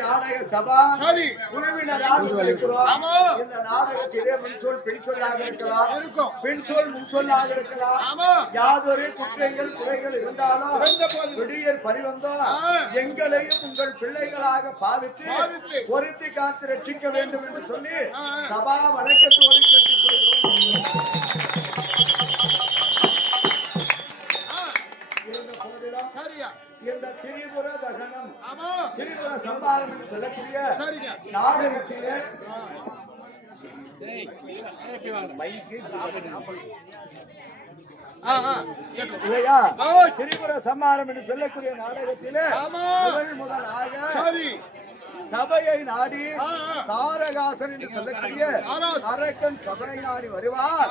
நாடக சபா சரி. குழுவினரால் இருக்கிறோம். இந்த நாடகத்திலே முன் சொல் பின் சொல்லாக இருக்கலாம் இருக்கும் பின் சொல் முன் சொல்லாக இருக்கலாம் ஆமா. யாதொரு குற்றங்கள் குறைகள் இருந்தாலும் விடியற் பரிவந்தோ. எங்களையும் உங்கள் பிள்ளைகளாக பாவித்து. பொருத்தி காத்து ரட்சிக்க வேண்டும் என்று சொல்லி. சபா வணக்கத்தோடு கேட்டுக்கொள்கிறோம். இருந்த திரிபுர சம்பாரம் என்று சொல்லக்கூடிய நாடகத்திலே. திரிபுர சம்மாரம் என்று சொல்லக்கூடிய நாடகத்திலே. முதல் முதலாக சபையை நாடி. தாரகாசன் என்று சொல்லக்கூடிய. அரக்கன் சபையை நாடி வருவார்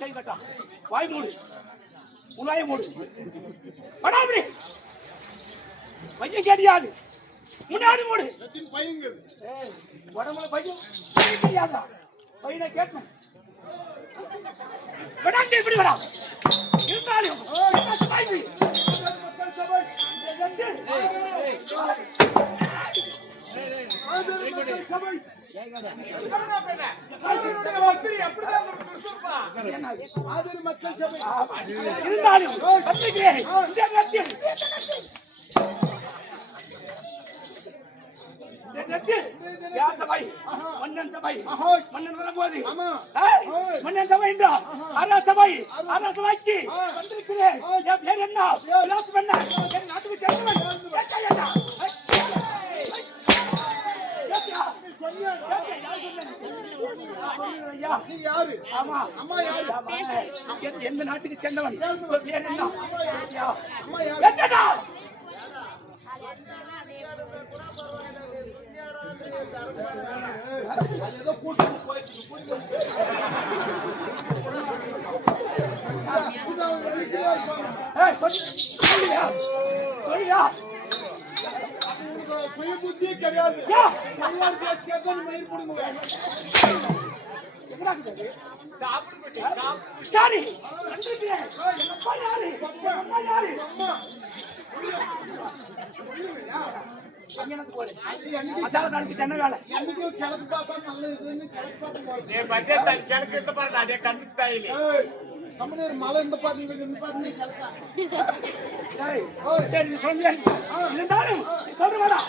கை கட்டா. வாய் மூடு. உன் வாயை மூடு. படாமடி பையன் கிடையாது முன்னாடி மூடு. எத்தனை ஏய் உடம்புல பையன் பையன் கிடையாதா பையனை கேட்டேன் படாமடி இப்படி வரா இருந்தாலும் வாய்வி மக்கள் சபை ஆதரவு மக்கள் சபை ஆதரவு மக்கள் சபை இருந்தாலும் பத்திரிகை இந்த கத்தில் இந்த கத்தில் யார் சபை மன்னன் சபை. மன்னன் வரும்போது. மன்னன் சபை என்றா அரச சபை அரச சபைக்கு வந்திருக்கிறேன் என் பேர் என்ன விலாஸ் மன்னன் என் நாட்டுக்கு கேட்டா என்ன? எந்த- நாட்டுக்கு பேர் என்ன இருப்பாங்க. ஏய், சொல்லு. சொல்லுயா? சுய புத்தியே கிடையாது எல்லாரும் பேசி கேட்க நீ மயிர் பிடுங்குவேன். சாரி, அப்பா யாரு? அம்மா மலை இந்த பாத்து சரி சொல்லுங்க இருந்தாலும் சொல்லுவாடா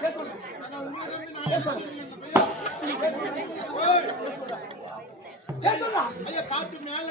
பேசுறா ஏய். ஐயா, காத்து மேல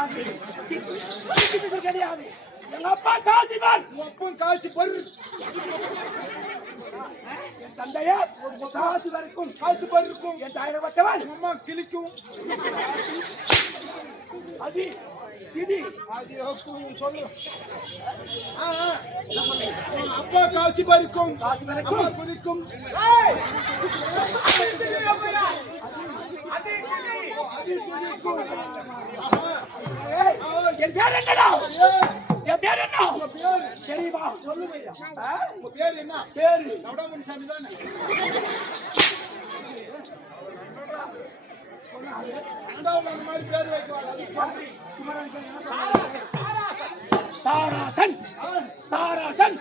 ஏய், தெரியாது இது கிடையாது எங்க அப்பா காசிவன் ஒப்பன் காய்ச்சி பரு என் தந்தையா காசி வரைக்கும் காய்ச்சி பருக்கும் என் தாயிரம் பட்டவன் அம்மா கிளிக்கும் அது இது அது ஹக்கு சொல்லு ஆ, ஆ. அப்பா காய்ச்சி பறிக்கும் காசி வரைக்கும் அம்மா குதிக்கும் அது குதிக்கும் ஆஹா. ஏய், என் பேர் என்னடா? என் பேர் என்ன? தெரியுமா சொல்லுங்க உங்க பேர் என்ன பேரு நவடாமணி சாமி தானே அந்த மாதிரி பேர். தாராசன். தாராசன்.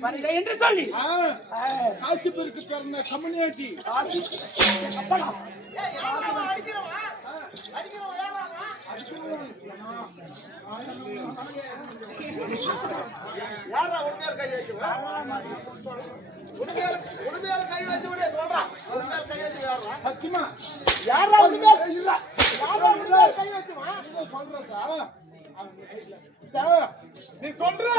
வருக. என்று சொல்லி. பிறந்த கம்யூனிட்டி. அப்படா யாரா உண்மையால் கை வச்சுவா உண்மையால் உண்மையால் கை வச்சு விட சொல்றான் உண்மையால் கை வச்சு யாரா சத்தியமா? யாரா உண்மையால் இல்ல. யாரா உண்மையால் கை வச்சுவா இதை சொல்றதா? நீ சொல்றா.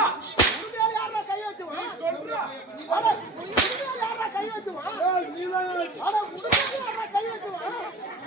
உண்மையால் யாரா கை வச்சுவா சொல்றா. அட உண்மையால் யாரா கை வச்சுவா நீதான் அட உண்மையால் யாரா கை சப்போர்ட்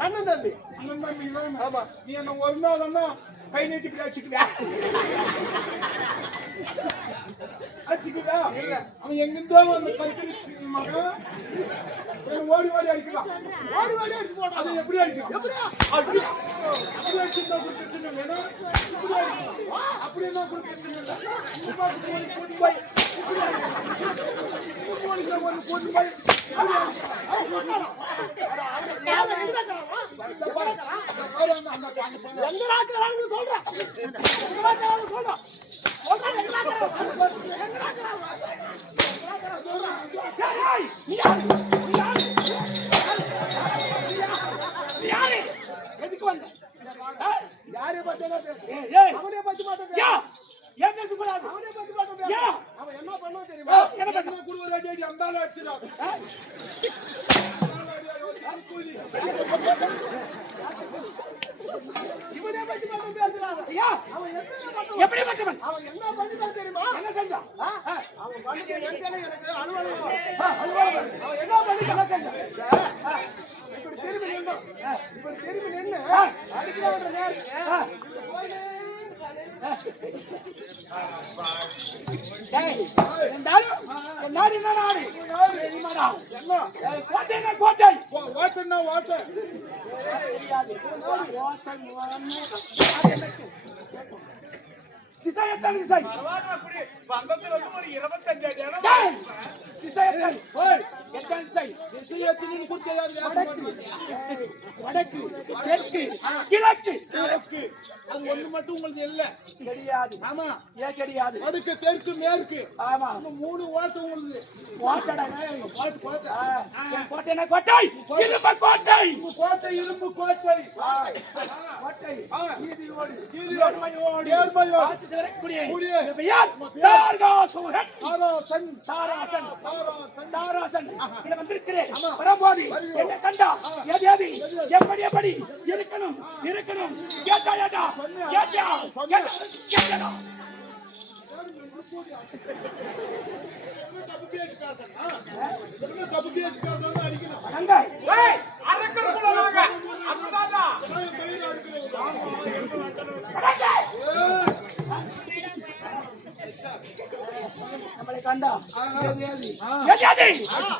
அண்ணன் தம்பி அண்ணன் தம்பி இதான் ஆமா நீ என்ன ஒரு நாள் அண்ணா கை நீட்டி இப்படி அடிச்சுக்குவியா அடிச்சுக்குவியா இல்ல. அவன் எங்கிருந்தோ அந்த கத்திரி மகன். ஓடி ஓடி அடிக்கலாம் ஓடி ஓடி அடிச்சு போடுறான். அதை எப்படி அடிக்கலாம் எப்படியா? அப்படி. அப்படி அடிச்சிருந்தா கூட பிரச்சனை இல்லை இப்படி அடிக்கலாம். அப்படி கூட பிரச்சனை இல்லை கொண்டு போய். இப்படி போய். கொண்டு. யாரா? பத்தி அவனை பத்தி பேசு ஏன் பேசக்கூடாது? அவனை பத்தி அவன் என்ன பண்ணுவான் ஆ, தெரியுமா என்ன பண்ண? என்ன கூட ஒரு அடி அடி அந்த ஆளு அடிச்சிடாத. இவனை பத்தி பேசுறாங்க யா, அவன் என்ன எப்படி? அவன் என்ன பண்ணிட்டான் தெரியுமா? என்ன செஞ்சான்? அவன் எனக்கு அலுவலகம் அலுவலகம். அவன் என்ன செஞ்சான்? இப்படி திரும்பி இப்படி திரும்பி. அடிக்கிறவன் நேரத்துக்கு ஆ, ஏய், என் நாடு, என் நாடு என்ன நாடு? தெரியுமாடா? என்ன? ஏய், கோட்டை என்ன கோட்டை? ஓ, ஓட்டுன்னா ஓட்டு. திசை எத்தனை திசை? திசை எத்தனை? திசை? வடக்கு, வடக்கு, தெற்கு, கிழக்கு. அது ஒண்ணு மட்டும் உங்களுக்கு இல்ல. தெரியாது ஆமா. ஏன் தெரியாது வடக்கு தெற்கு மேற்கு. ஆமா. மூணு ஓட்டு உங்களுக்கு கோட்டடா ஏய். கோட்டை கோட்டை கோட்டை என்ன கோட்டை? இரும்பு கோட்டை. கோட்டை இரும்பு கோட்டை. கோட்டை. நீதியோடு நீதியோடு, நேர்மையோடு. நேர்மையோடு. ஆட்சி செய்யக்கூடிய கூடிய. இந்த பெயர் தாரகாசுரன் தாராசன். தாராசன். தாராசன். தாராசன். இங்க வந்திருக்கிறேன். வரும்போது என்ன கண்டா? எது எது? எப்படி எப்படி இருக்கணும்? இருக்கணும். கேட்டா ஏட்டா கேட்டா. கேட்டா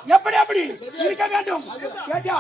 எப்படி எப்படி இருக்க வேண்டும் கேட்டா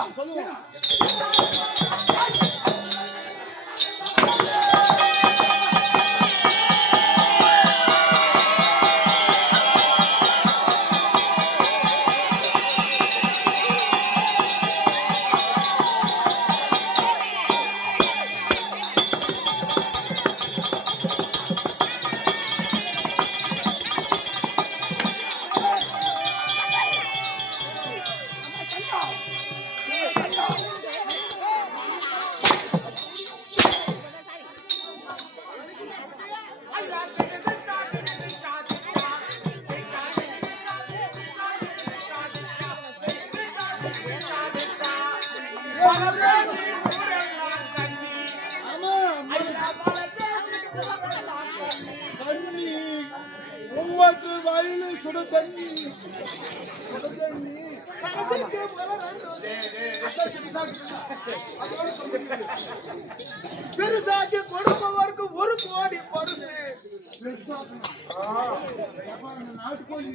நாட்டுக்கோழி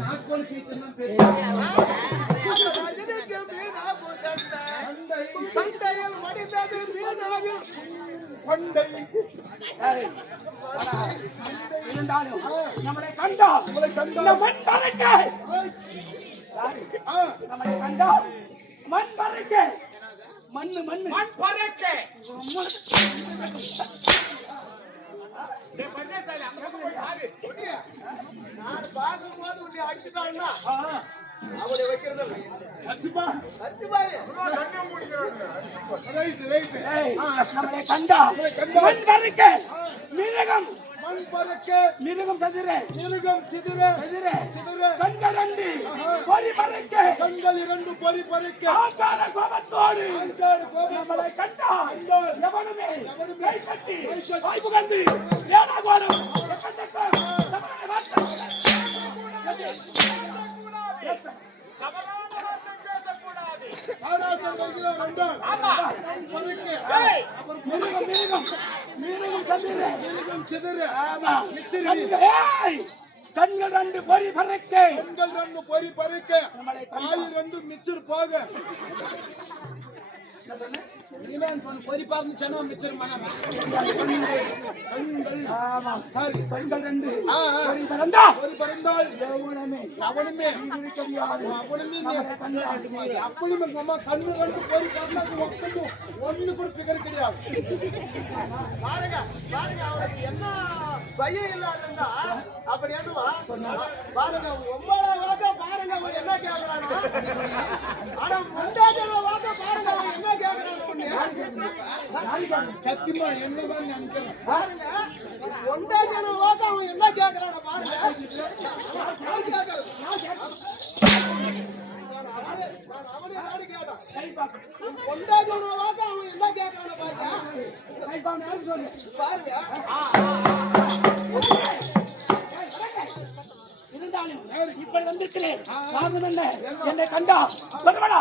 நாட்டுக்கோழி மீனாவு சண்டை சண்டையில் மடிந்தது மீனாவின் கொண்டை. இருந்தாலும் நம்மளை கண்டா இந்த மண் பறக்க நம்மளை மண் பறக்க மண்ணு மண்ணு மண் பறக்க டேய் பஞ்சாயத்தாலி அந்த உன்னை அடிச்சுட்டான்னா அவளை வைக்கிறது நம்மளை கண்டா. மண் பறக்க. மிருகம். மிருகம் சதுர. மிருகம் சிதிர. சதுர. சிதிர. கண்கள் ரெண்டு. பொறி பறக்க. கண்கள் இரண்டு பொறி பறிக்க. ஆங்கார கோபத்தோடு. அஞ்சாறு கோபம் நம்மளை கண்டா. எவனுமே கை கட்டி ஏனாகோரம் நம்மளை வார்த்தை. ஆராசன் வருகிறார் ஆமா. பறக்க அப்புறம் மிருகம் மிருகம் மிருகம் சதுர மிருகம் சிதிர ஆமா. கண்கள் ரெண்டு பொறி பறக்க. கண்கள் ரெண்டு பொறி பறிக்க. வாய் ரெண்டு மிச்சர் போக. நீதான் சொன்ன பொறி பார்த்து ரெண்டு எவனுமே அவனுமே கிடையாது அவனுமே அம்மா கண்ணு ரெண்டு பொறி பறந்தாது ஒக்கண்டு கூட பிகர் கிடையாது பாருங்க பாருங்க அவனுக்கு என்ன பயம் இல்லாதா அப்படி என்னவா பாருங்க ஒன்பதாம் வாக்க பாருங்க அவன் என்ன கேக்குறானோ ஆனா முண்டாட்டில வாக்க பாருங்க அவன் என்ன கேக்குறானோ உன்னை. சத்தியமா என்னதான் நினைக்கிறேன். பாருங்க ஒன்றாட்டில வாக்க அவன் என்ன கேக்குறானோ. பாருங்க அவன் தாடி கேட்டான். ஒன்றாட்டில வாக்க அவன் என்ன கேக்குறானோ பாருங்க. பாருங்க. இப்படி வந்திருக்கிறேன். காரணம் என்ன என்னை கண்டா வருவடா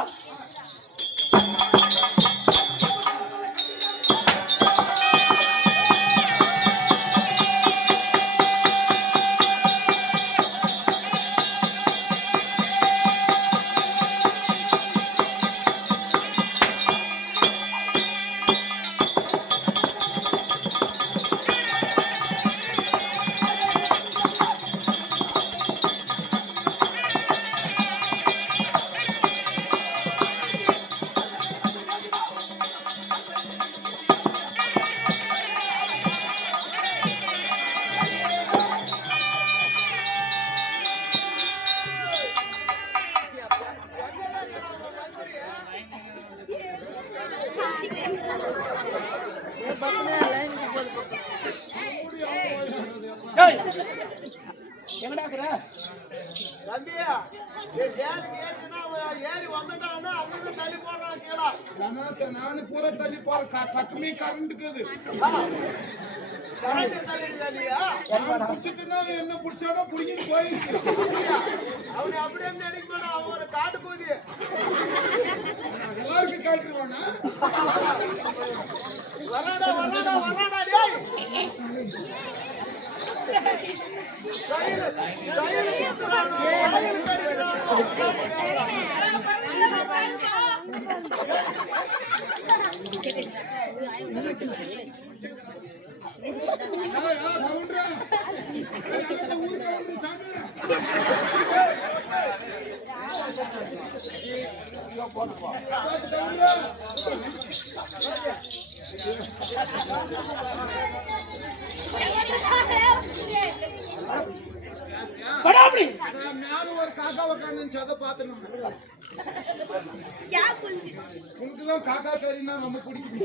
புடிச்சிட்டுனா என்ன புடிச்சானோ புடிங்கிட்டு போயிடுச்சு அவனை அப்படியே நினைக்க மாட்டான் அவன் ஒரு காட்டு போகுது எல்லாருக்கும் காட்டுருவானா? வராடா வராடா வராடா டேய். கையில கையில நானும் ஒரு காக்கா உட்காந்து அதை பார்த்துணும் உனக்குதான் காக்கா கறின்னா ரொம்ப பிடிக்கும்.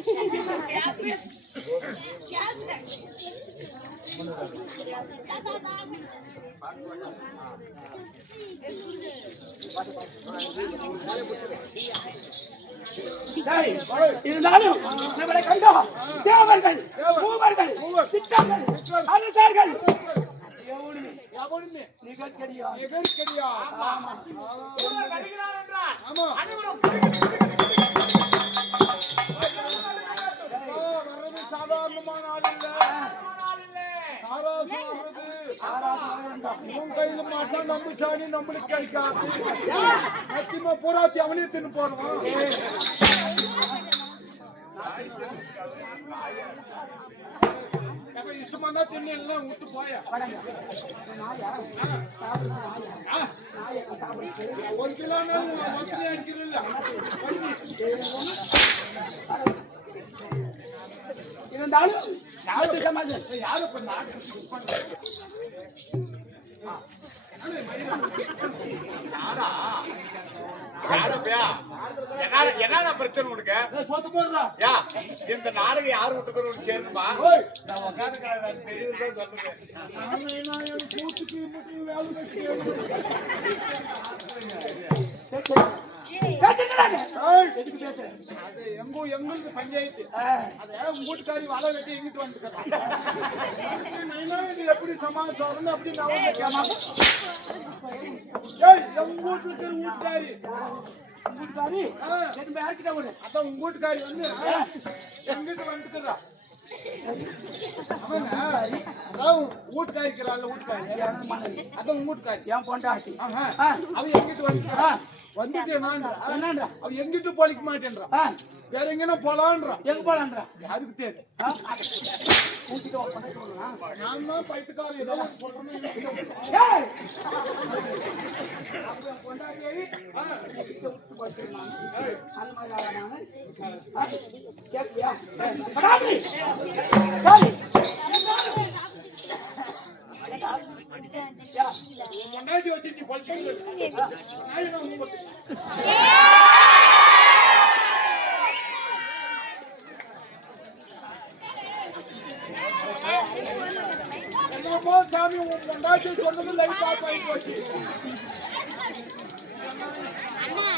இருந்தாலும் நம்மளை கண்டா தேவர்கள் மூவர்கள் சித்தர்கள் அரசர்கள் நிகழ்கடியா என்றால் ஆமா. அனைவரும் ஆ, வர்றது சாதாரணமான ஆள் இல்ல ஆனால் இல்லை தாராசு வர்றது உன் கையில மாட்டா நம்ம சாணி நம்மளுக்கு கிடைக்காது. சத்தியமா பூராத்தி அவனே தின்னு போடுவான். அப்ப இஷ்டமா தான் தின்னு எல்லாம் விட்டு போய. ஒரு கிலோ ஒத்தனை அடிக்கிறல்ல. இருந்தாலும் நாட்டு சமாஜம் யாரு? இப்ப என்னடா பிரச்சனை உனக்கு? சொத்து போடுறா. யா இந்த நாடகம் யார் விட்டுக்கிறோம் கேளுப்பா ஓய். நான் எதுக்கு பேசுறேன் அது எங்க எங்களுக்கு பஞ்சாயத்து. அத உங்க வீட்டுக்காரி வலை வெட்டி எங்கிட்டு வந்துக்கிறோம் இது எப்படி சமாளிச்சாருன்னு அப்படி நான் வந்து கேட்பாங்க. ஏய் எங்க வீட்டுல இருக்கிற வீட்டுக்காரி. வீட்டுக்காரி? யாருக்கிட்ட விடு அதான் உங்க வீட்டுக்காரி வந்து எங்கிட்டு வந்துக்கிறா அவன அதான் வீட்டுக்காரி அதான் உங்க வீட்டுக்காரி. என் பொண்டாட்டி. ஆஹா. ஆ, அவ எங்கிட்டு வந்துக்கிறா ஆ, வந்துட்டு நான் என்னன்றா அவ எங்கிட்டு பொழிக்க மாட்டேன்றா ஆ, வேற எங்கன்னா போலான்றா எங்க போலான்றா யாருக்கு தெரியும் ஆ, கூட்டிட்டு வா, பொண்டாட்டி போகணுமா? நான் தான் பைத்துக்காரன் ஏதோ சொல்றேன்னு வச்சு நீ என்னமோ சாமி உன் பொண்டாட்டி சொன்னது லைட் ஆஃப் ஆகி போச்சு அண்ணா